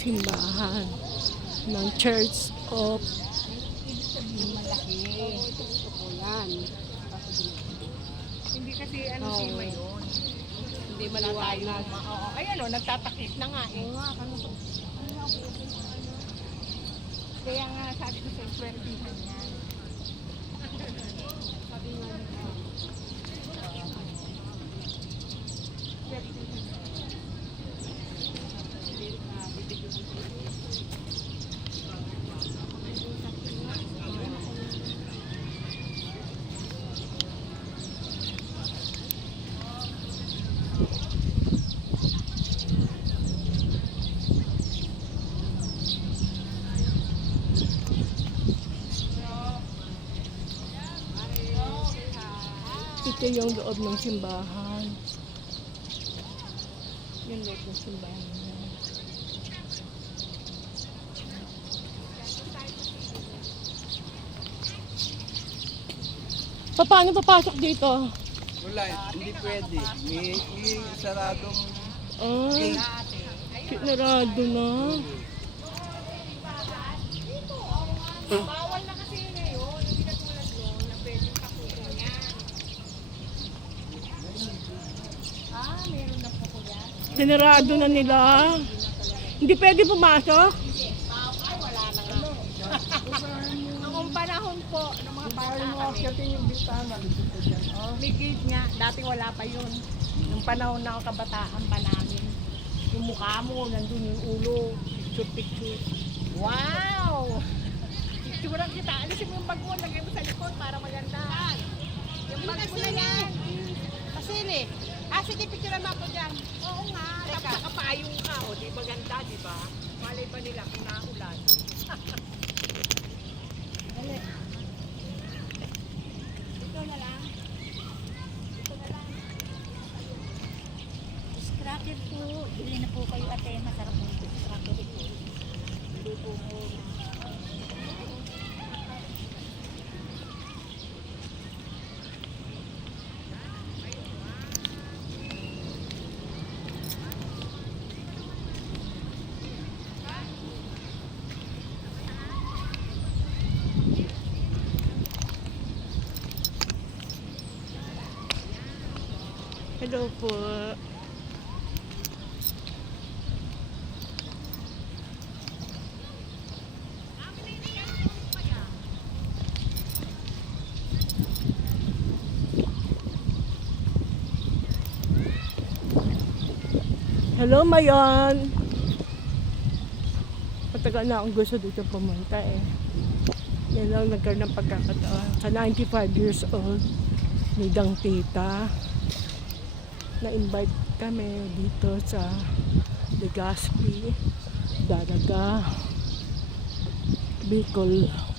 Simbahan ng Church of Malaki. Hindi kasi sima yun. hindi Maliwanag. Oo. Ay nagtatakip na nga eh. Kaya nga sabi ko sa swertihan yan. Sabi nga ito yung loob ng simbahan. Yung loob ng simbahan. Paano papasok dito? Wala, hindi pwede. May saradong Ay, sinarado na. bawal na kasi ngayon. Hindi na tulad yun na pwedeng pakutin yan. Meron na po ko yan. Sinarado na nila. Hindi pwede pumasok? Ay, wala na nga. Noong panahon po, ng mga bata kami. yung bintana. May gate nga. Dati wala pa yun. Nung panahon ng kabataan pa namin. Yung mukha mo, nandun yung ulo. Picture. Wow! Picturean kita. Alisin mo yung bag mo. Lagay mo sa likod para maganda. Yung bag mo na yan. Pasili. Sige, picturean mo ako dyan. Oo nga. Tapos nakapayong ka. O, di ba ganda, di ba? Malay ba nila kung naulan? Dali. Ito na lang. Scracker po. Bili na po kayo ate. Masarap po ito. Scracker po. Bili po mo. Hello po. Hello, Mayon. Matagal na akong gusto dito pumunta eh. Yan lang nagkaroon ng pagkakataon. Sa 95 years old, nidang tita, na-invite kami dito sa Legazpi, Daraga, Bicol.